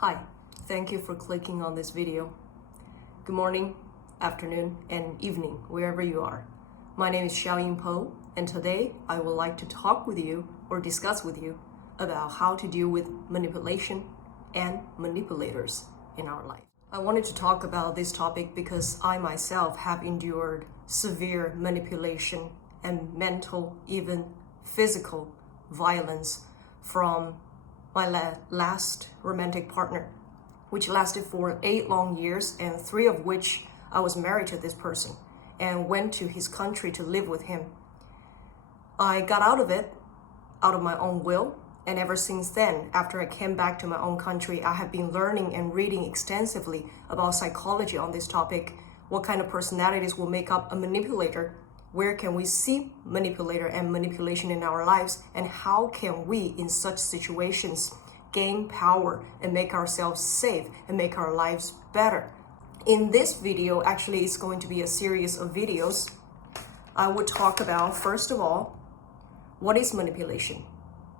Hi, thank you for clicking on this video. Good morning, afternoon, and evening, wherever you are. My name is XIAOYING, and today I would like to talk with you or discuss with you about how to deal with manipulation and manipulators in our life. I wanted to talk about this topic because I myself have endured severe manipulation and mental, even physical violence from my last romantic partner, which lasted for 8 long years, and 3 of which I was married to this person and went to his country to live with him. I got out of it, out of my own will, and ever since then, after I came back to my own country, I have been learning and reading extensively about psychology on this topic, what kind of personalities will make up a manipulator, where can we see manipulator and manipulation in our lives, and how can we, in such situations, gain power and make ourselves safe and make our lives better. In this video, actually it's going to be a series of videos. I would talk about, first of all, what is manipulation?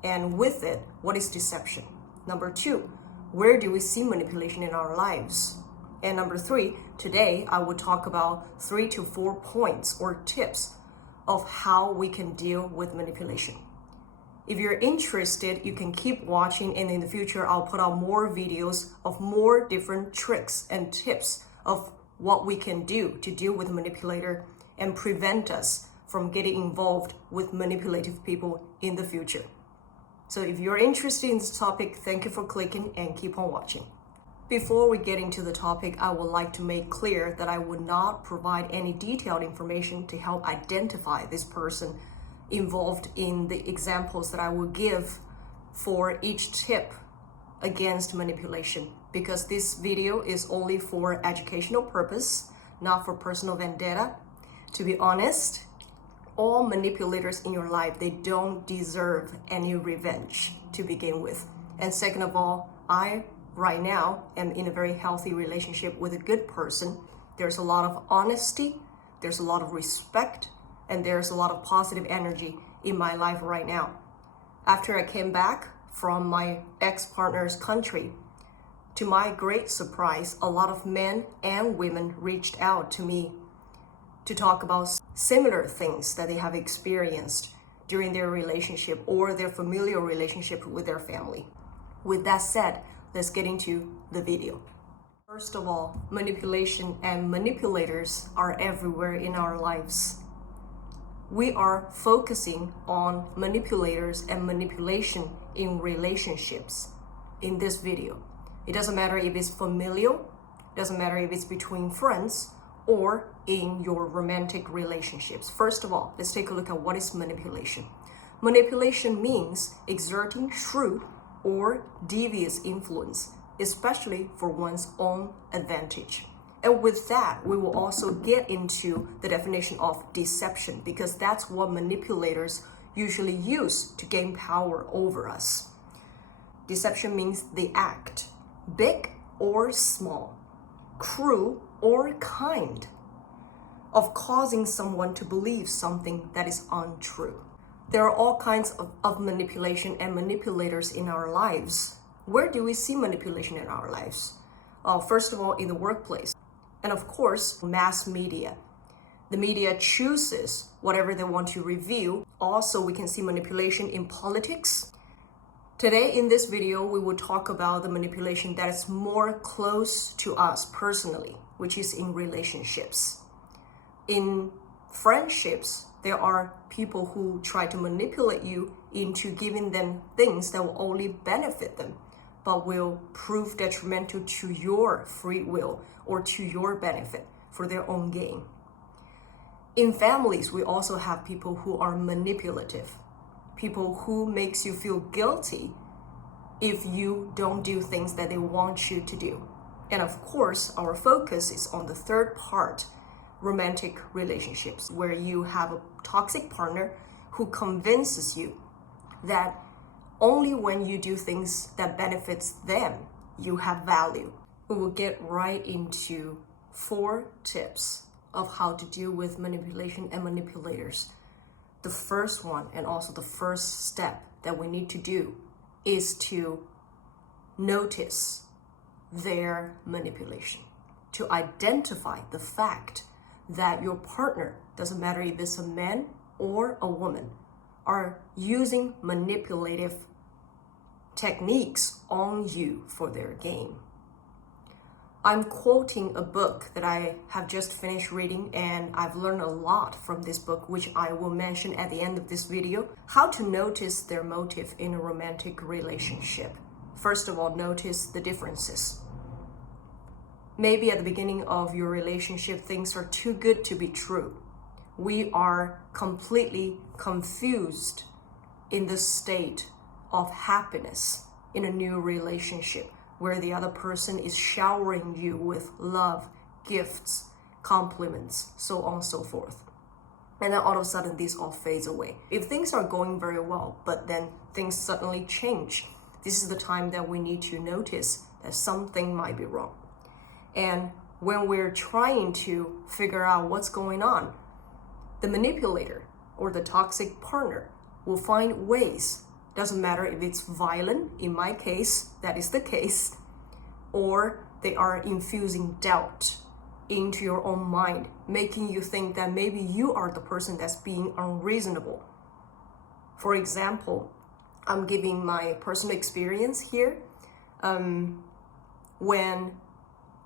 And with it, what is deception? Number 2, where do we see manipulation in our lives? And number 3, today I will talk about 3 to 4 points or tips of how we can deal with manipulation. If you're interested, you can keep watching, and in the future I'll put out more videos of more different tricks and tips of what we can do to deal with manipulator and prevent us from getting involved with manipulative people in the future. So if you're interested in this topic, thank you for clicking and keep on watching. Before we get into the topic, I would like to make clear that I would not provide any detailed information to help identify this person involved in the examples that I will give for each tip against manipulation, because this video is only for educational purpose, not for personal vendetta. To be honest, all manipulators in your life, they don't deserve any revenge to begin with. And second of all, I right now am in a very healthy relationship with a good person. There's a lot of honesty, there's a lot of respect, and there's a lot of positive energy in my life right now. After I came back from my ex-partner's country, to my great surprise, a lot of men and women reached out to me to talk about similar things that they have experienced during their relationship or their familial relationship with their family. With that said, let's get into the video. First of all, manipulation and manipulators are everywhere in our lives. We are focusing on manipulators and manipulation in relationships in this video. It doesn't matter if it's familial, it doesn't matter if it's between friends or in your romantic relationships. First of all, let's take a look at what is manipulation. Manipulation means exerting shrewd or devious influence, especially for one's own advantage. And with that, we will also get into the definition of deception, because that's what manipulators usually use to gain power over us. Deception means the act, big or small, cruel or kind, of causing someone to believe something that is untrue. There are all kinds of manipulation and manipulators in our lives. Where do we see manipulation in our lives? First of all, in the workplace. And of course, mass media. The media chooses whatever they want to review. Also, we can see manipulation in politics. Today, in this video, we will talk about the manipulation that is more close to us personally, which is in relationships. In friendships, there are people who try to manipulate you into giving them things that will only benefit them, but will prove detrimental to your free will or to your benefit for their own gain. In families, we also have people who are manipulative, people who makes you feel guilty if you don't do things that they want you to do. And of course, our focus is on the third part, romantic relationships, where you have a toxic partner who convinces you that only when you do things that benefits them, you have value. We will get right into 4 tips of how to deal with manipulation and manipulators. The first one, and also the first step that we need to do, is to notice their manipulation, to identify the fact that your partner, doesn't matter if it's a man or a woman, are using manipulative techniques on you for their gain. I'm quoting a book that I have just finished reading, and I've learned a lot from this book, which I will mention at the end of this video. How to notice their motive in a romantic relationship. First of all, notice the differences. Maybe at the beginning of your relationship, things are too good to be true. We are completely confused in the state of happiness in a new relationship, where the other person is showering you with love, gifts, compliments, so on and so forth. And then all of a sudden, this all fades away. If things are going very well, but then things suddenly change, this is the time that we need to notice that something might be wrong. And when we're trying to figure out what's going on, the manipulator or the toxic partner will find ways. Doesn't matter if it's violent, in my case, that is the case, or they are infusing doubt into your own mind, making you think that maybe you are the person that's being unreasonable. For example, I'm giving my personal experience here. When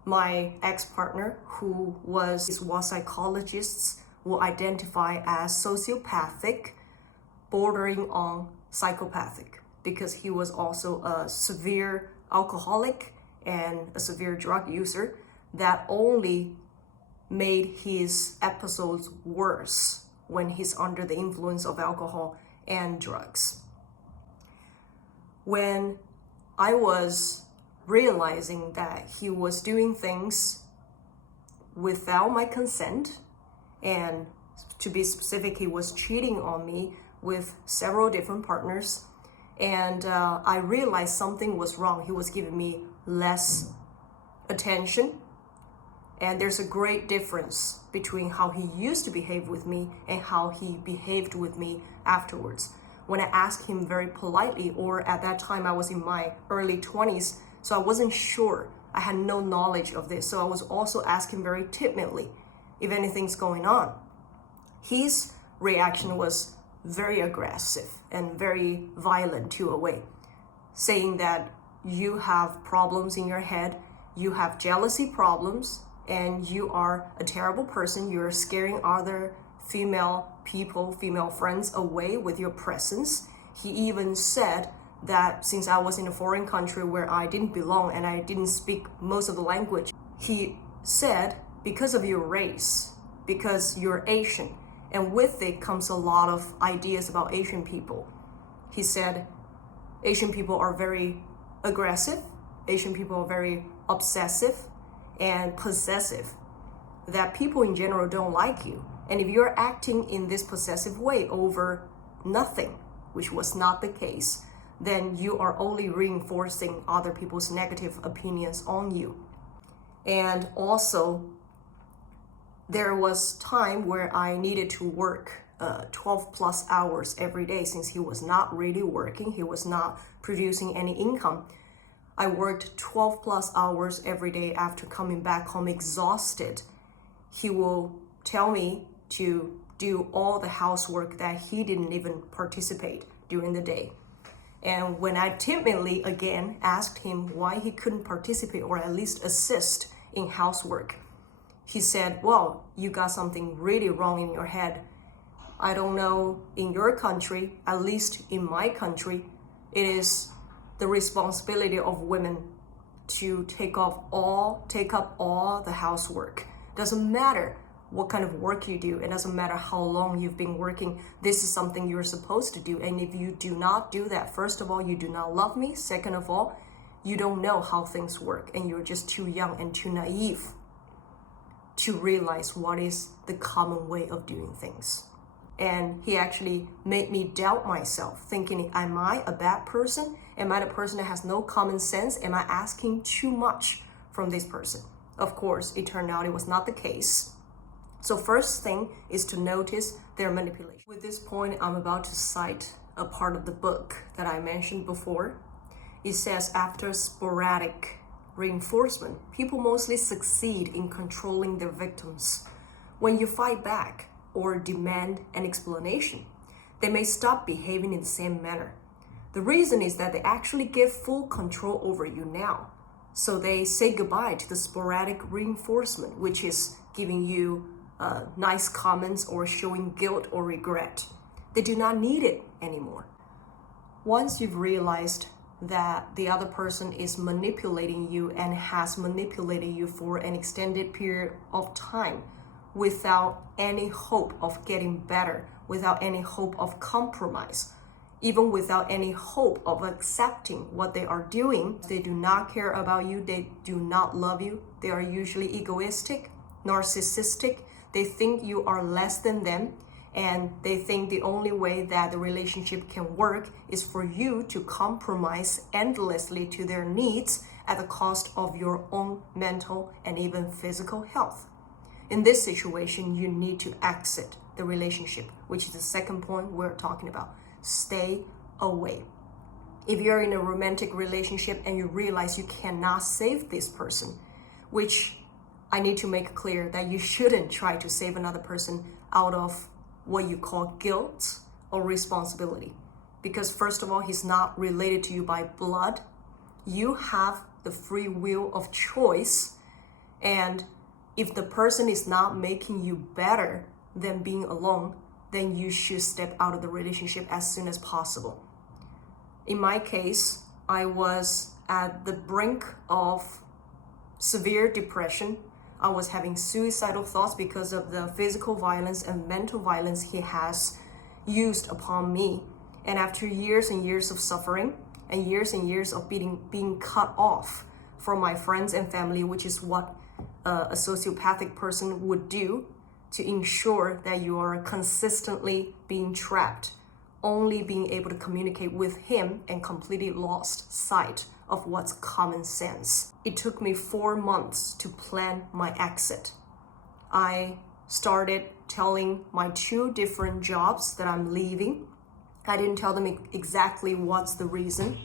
my ex-partner, who was what psychologists will identify as sociopathic, bordering on psychopathic, because he was also a severe alcoholic and a severe drug user, that only made his episodes worse when he's under the influence of alcohol and drugs. When I was realizing that he was doing things without my consent, and to be specific, he was cheating on me with several different partners, and I realized something was wrong. He was giving me less attention, and there's a great difference between how he used to behave with me and how he behaved with me afterwards. When I asked him very politely, or at that time I was in my early 20s, so I wasn't sure, I had no knowledge of this, so I was also asking very timidly if anything's going on. His reaction was very aggressive and very violent to a way, saying that you have problems in your head, you have jealousy problems, and you are a terrible person. You're scaring other female people, female friends away with your presence. He even said that since I was in a foreign country where I didn't belong and I didn't speak most of the language, he said, because of your race, because you're Asian, and with it comes a lot of ideas about Asian people. He said, Asian people are very aggressive, Asian people are very obsessive and possessive, that people in general don't like you. And if you're acting in this possessive way over nothing, which was not the case, then you are only reinforcing other people's negative opinions on you. And also, there was time where I needed to work 12 plus hours every day, since he was not really working, he was not producing any income. I worked 12 plus hours every day after coming back home exhausted. He will tell me to do all the housework that he didn't even participate during the day. And when I timidly again asked him why he couldn't participate or at least assist in housework, he said, well, you got something really wrong in your head. I don't know in your country, at least in my country, it is the responsibility of women to take up all the housework. Doesn't matter what kind of work you do. It doesn't matter how long you've been working. This is something you're supposed to do. And if you do not do that, first of all, you do not love me. Second of all, you don't know how things work, and you're just too young and too naive to realize what is the common way of doing things. And he actually made me doubt myself, thinking, am I a bad person? Am I the person that has no common sense? Am I asking too much from this person? Of course, it turned out it was not the case. So first thing is to notice their manipulation. With this point, I'm about to cite a part of the book that I mentioned before. It says, after sporadic reinforcement, people mostly succeed in controlling their victims. When you fight back or demand an explanation, they may stop behaving in the same manner. The reason is that they actually get full control over you now. So they say goodbye to the sporadic reinforcement, which is giving you nice comments or showing guilt or regret. They do not need it anymore. Once you've realized that the other person is manipulating you and has manipulated you for an extended period of time without any hope of getting better, without any hope of compromise, even without any hope of accepting what they are doing, they do not care about you, they do not love you, they are usually egoistic, narcissistic, they think you are less than them, and they think the only way that the relationship can work is for you to compromise endlessly to their needs at the cost of your own mental and even physical health. In this situation, you need to exit the relationship, which is the second point we're talking about. Stay away. If you're in a romantic relationship and you realize you cannot save this person, which I need to make clear that you shouldn't try to save another person out of what you call guilt or responsibility. Because first of all, he's not related to you by blood. You have the free will of choice. And if the person is not making you better than being alone, then you should step out of the relationship as soon as possible. In my case, I was at the brink of severe depression. I was having suicidal thoughts because of the physical violence and mental violence he has used upon me. And after years and years of suffering and years of being cut off from my friends and family, which is what a sociopathic person would do to ensure that you are consistently being trapped, only being able to communicate with him and completely lost sight of what's common sense. It took me 4 months to plan my exit. I started telling my 2 different jobs that I'm leaving. I didn't tell them exactly what's the reason,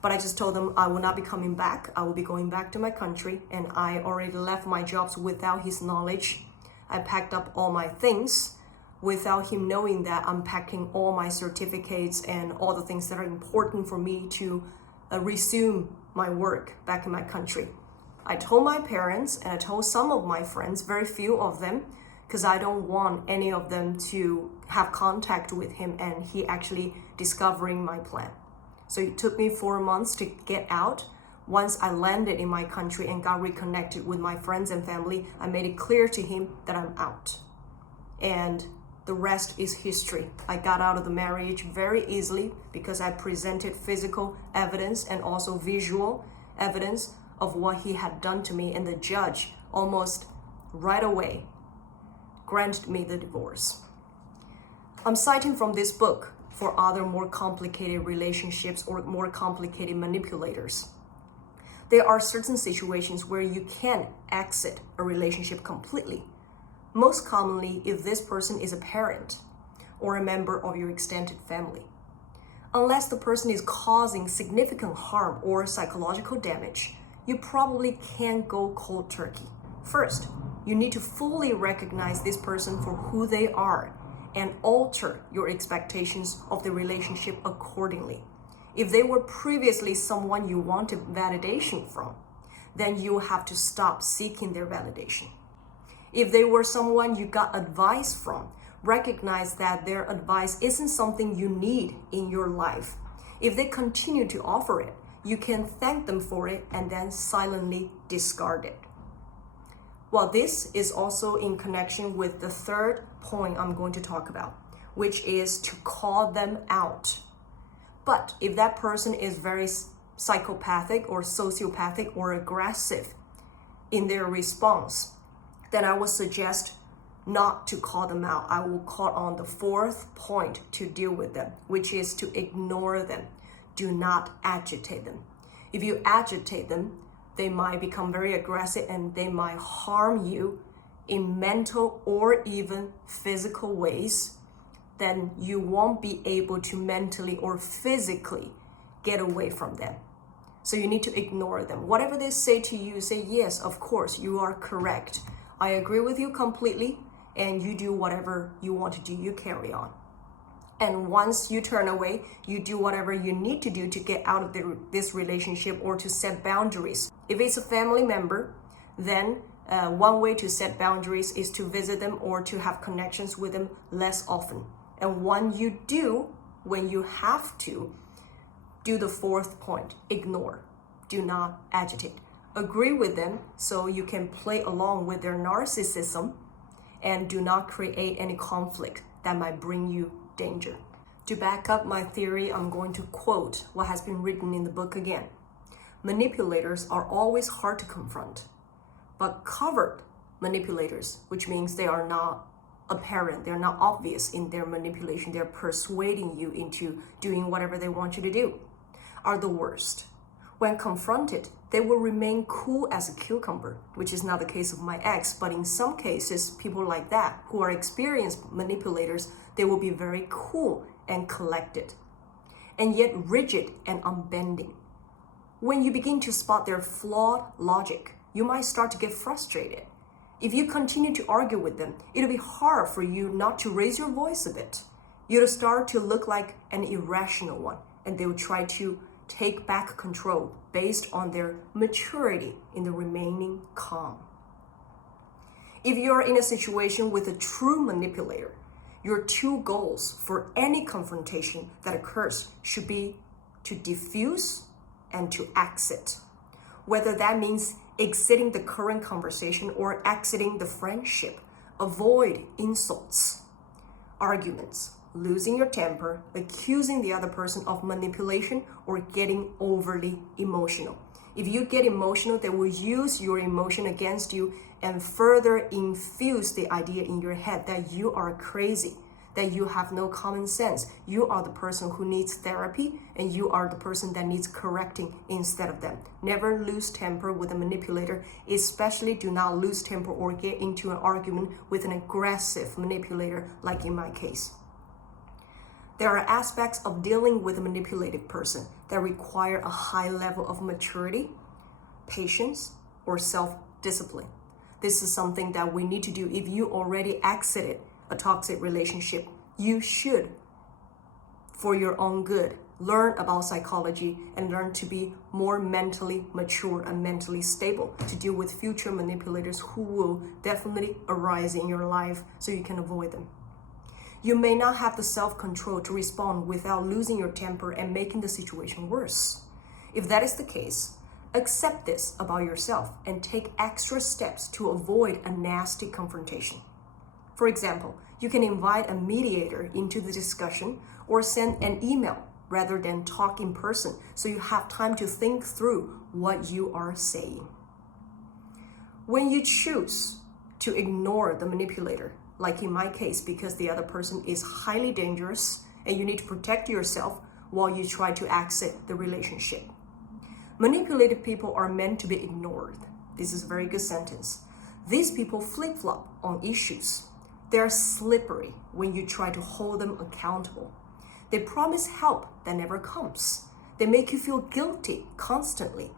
but I just told them I will not be coming back. I will be going back to my country, and I already left my jobs without his knowledge. I packed up all my things without him knowing that I'm packing all my certificates and all the things that are important for me to resume my work back in my country. I told my parents and I told some of my friends, very few of them, because I don't want any of them to have contact with him and he actually discovering my plan. So it took me 4 months to get out. Once I landed in my country and got reconnected with my friends and family, I made it clear to him that I'm out. And the rest is history. I got out of the marriage very easily because I presented physical evidence and also visual evidence of what he had done to me, and the judge almost right away granted me the divorce. I'm citing from this book for other more complicated relationships or more complicated manipulators. There are certain situations where you can exit a relationship completely. Most commonly, if this person is a parent or a member of your extended family. Unless the person is causing significant harm or psychological damage, you probably can't go cold turkey. First, you need to fully recognize this person for who they are and alter your expectations of the relationship accordingly. If they were previously someone you wanted validation from, then you have to stop seeking their validation. If they were someone you got advice from, recognize that their advice isn't something you need in your life. If they continue to offer it, you can thank them for it and then silently discard it. Well, this is also in connection with the third point I'm going to talk about, which is to call them out. But if that person is very psychopathic or sociopathic or aggressive in their response, then I would suggest not to call them out. I will call on the fourth point to deal with them, which is to ignore them. Do not agitate them. If you agitate them, they might become very aggressive and they might harm you in mental or even physical ways. Then you won't be able to mentally or physically get away from them. So you need to ignore them. Whatever they say to you, say, yes, of course, you are correct. I agree with you completely, and you do whatever you want to do. You carry on. And once you turn away, you do whatever you need to do to get out of this relationship or to set boundaries. If it's a family member, then one way to set boundaries is to visit them or to have connections with them less often. And when you have to, do the fourth point, ignore. Do not agitate. Agree with them so you can play along with their narcissism, and do not create any conflict that might bring you danger. To back up my theory, I'm going to quote what has been written in the book again. Manipulators are always hard to confront, but covert manipulators, which means they are not apparent, they're not obvious in their manipulation, they're persuading you into doing whatever they want you to do, are the worst. When confronted, they will remain cool as a cucumber, which is not the case of my ex, but in some cases, people like that who are experienced manipulators, they will be very cool and collected, and yet rigid and unbending. When you begin to spot their flawed logic, you might start to get frustrated. If you continue to argue with them, it'll be hard for you not to raise your voice a bit. You'll start to look like an irrational one, and they will try to take back control based on their maturity in the remaining calm. If you are in a situation with a true manipulator, your two goals for any confrontation that occurs should be to diffuse and to exit. Whether that means exiting the current conversation or exiting the friendship, avoid insults, arguments, losing your temper, accusing the other person of manipulation, or getting overly emotional. If you get emotional, they will use your emotion against you and further infuse the idea in your head that you are crazy, that you have no common sense. You are the person who needs therapy, and you are the person that needs correcting instead of them. Never lose temper with a manipulator, especially do not lose temper or get into an argument with an aggressive manipulator like in my case. There are aspects of dealing with a manipulative person that require a high level of maturity, patience, or self-discipline. This is something that we need to do. If you already exited a toxic relationship, you should, for your own good, learn about psychology and learn to be more mentally mature and mentally stable to deal with future manipulators who will definitely arise in your life so you can avoid them. You may not have the self-control to respond without losing your temper and making the situation worse. If that is the case, accept this about yourself and take extra steps to avoid a nasty confrontation. For example, you can invite a mediator into the discussion or send an email rather than talk in person so you have time to think through what you are saying. When you choose to ignore the manipulator, like in my case, because the other person is highly dangerous and you need to protect yourself while you try to exit the relationship. Manipulative people are meant to be ignored. This is a very good sentence. These people flip-flop on issues. They're slippery when you try to hold them accountable. They promise help that never comes. They make you feel guilty constantly.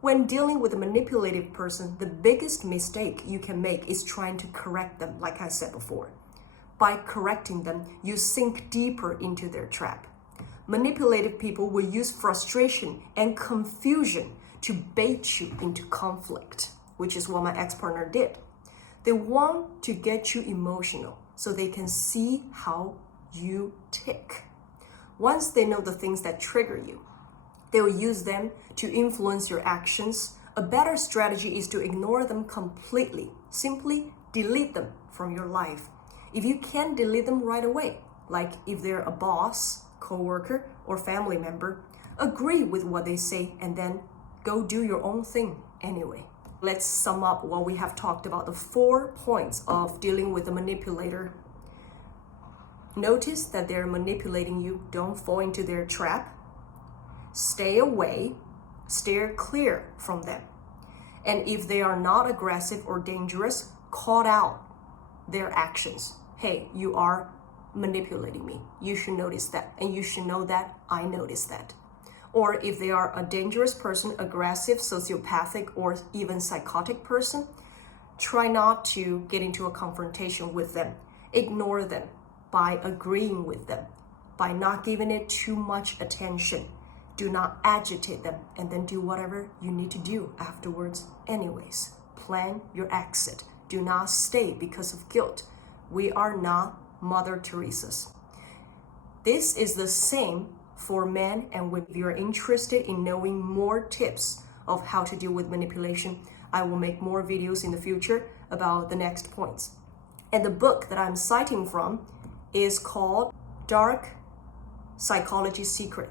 When dealing with a manipulative person, the biggest mistake you can make is trying to correct them, like I said before. By correcting them, you sink deeper into their trap. Manipulative people will use frustration and confusion to bait you into conflict, which is what my ex-partner did. They want to get you emotional so they can see how you tick. Once they know the things that trigger you, they will use them to influence your actions. A better strategy is to ignore them completely. Simply delete them from your life. If you can't delete them right away, like if they're a boss, coworker, or family member, agree with what they say and then go do your own thing anyway. Let's sum up what we have talked about, the 4 points of dealing with a manipulator. Notice that they're manipulating you. Don't fall into their trap. Stay away, steer clear from them. And if they are not aggressive or dangerous, call out their actions. Hey, you are manipulating me. You should notice that. And you should know that I noticed that. or if they are a dangerous person, aggressive, sociopathic, or even psychotic person, try not to get into a confrontation with them. Ignore them by agreeing with them, by not giving it too much attention. Do not agitate them, and then do whatever you need to do afterwards anyways. Plan your exit. Do not stay because of guilt. We are not Mother Teresa's. This is the same for men and women. If you're interested in knowing more tips of how to deal with manipulation, I will make more videos in the future about the next points. And the book that I'm citing from is called Dark Psychology Secret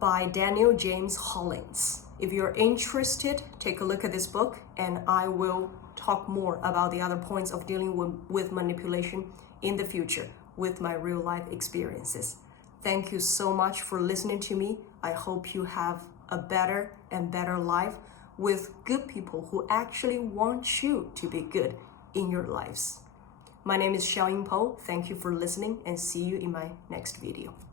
by Daniel James Hollins. If you're interested, take a look at this book, and I will talk more about the other points of dealing with manipulation in the future with my real life experiences. Thank you so much for listening to me. I hope you have a better and better life with good people who actually want you to be good in your lives. My name is XIAOYING. Thank you for listening, and see you in my next video.